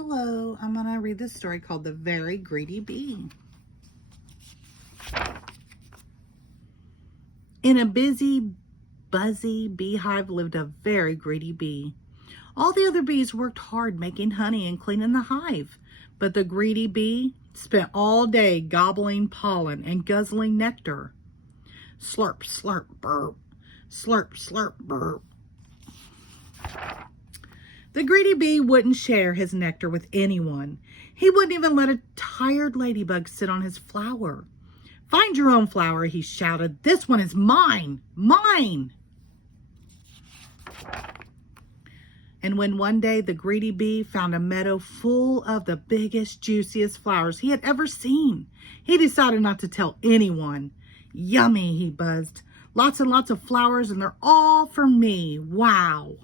Hello, I'm going to read this story called The Very Greedy Bee. In a busy, buzzy beehive lived a very greedy bee. All the other bees worked hard making honey and cleaning the hive, but the greedy bee spent all day gobbling pollen and guzzling nectar. Slurp, slurp, burp. Slurp, slurp, burp. The greedy bee wouldn't share his nectar with anyone. He wouldn't even let a tired ladybug sit on his flower. "Find your own flower," he shouted. "This one is mine, mine." And when one day the greedy bee found a meadow full of the biggest, juiciest flowers he had ever seen, he decided not to tell anyone. "Yummy," he buzzed. "Lots and lots of flowers, and they're all for me. Wow."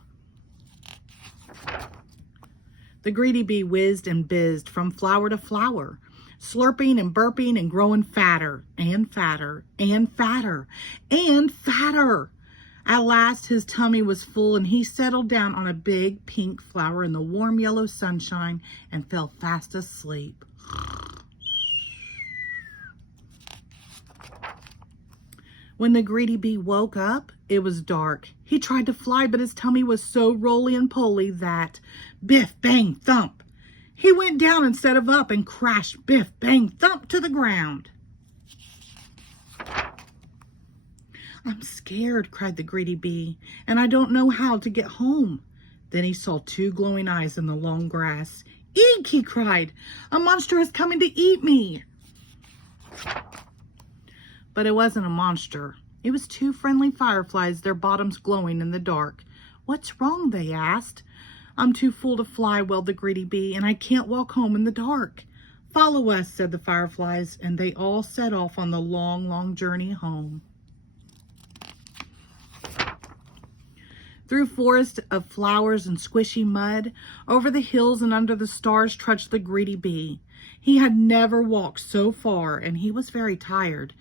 The greedy bee whizzed and bizzed from flower to flower, slurping and burping and growing fatter and fatter and fatter and fatter. At last his tummy was full and he settled down on a big pink flower in the warm yellow sunshine and fell fast asleep. When the greedy bee woke up, it was dark. He tried to fly, but his tummy was so roly-and-poly that biff, bang, thump. He went down instead of up and crashed biff, bang, thump to the ground. "I'm scared," cried the greedy bee, "and I don't know how to get home." Then he saw two glowing eyes in the long grass. "Eek!" he cried. "A monster is coming to eat me." But it wasn't a monster. It was two friendly fireflies, their bottoms glowing in the dark. "What's wrong?" they asked. "I'm too full to fly," wailed the greedy bee, "and I can't walk home in the dark." "Follow us," said the fireflies, and they all set off on the long, long journey home. Through forests of flowers and squishy mud, over the hills and under the stars trudged the greedy bee. He had never walked so far, and he was very tired.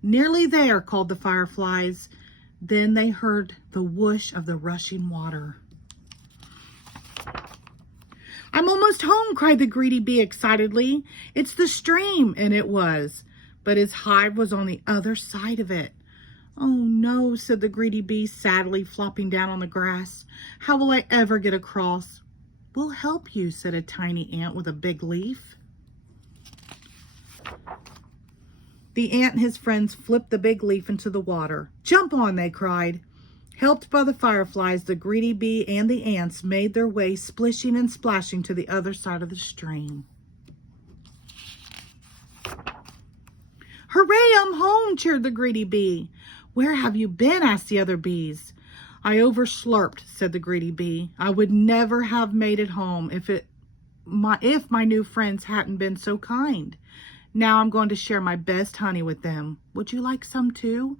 "Nearly there," called the fireflies. Then they heard the whoosh of the rushing water. "I'm almost home," cried the greedy bee excitedly. "It's the stream," and it was, but his hive was on the other side of it. "Oh no," said the greedy bee, sadly flopping down on the grass. "How will I ever get across?" "We'll help you," said a tiny ant with a big leaf. The ant and his friends flipped the big leaf into the water. "Jump on," they cried. Helped by the fireflies, the greedy bee and the ants made their way splishing and splashing to the other side of the stream. "Hooray, I'm home," cheered the greedy bee. "Where have you been?" asked the other bees. "I overslurped," said the greedy bee. "I would never have made it home if my new friends hadn't been so kind. Now I'm going to share my best honey with them. Would you like some too?"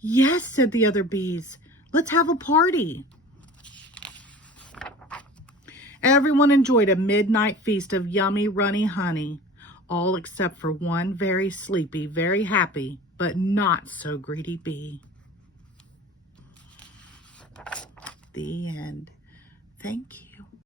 "Yes," said the other bees. "Let's have a party." Everyone enjoyed a midnight feast of yummy, runny honey, all except for one very sleepy, very happy, but not so greedy bee. The end. Thank you.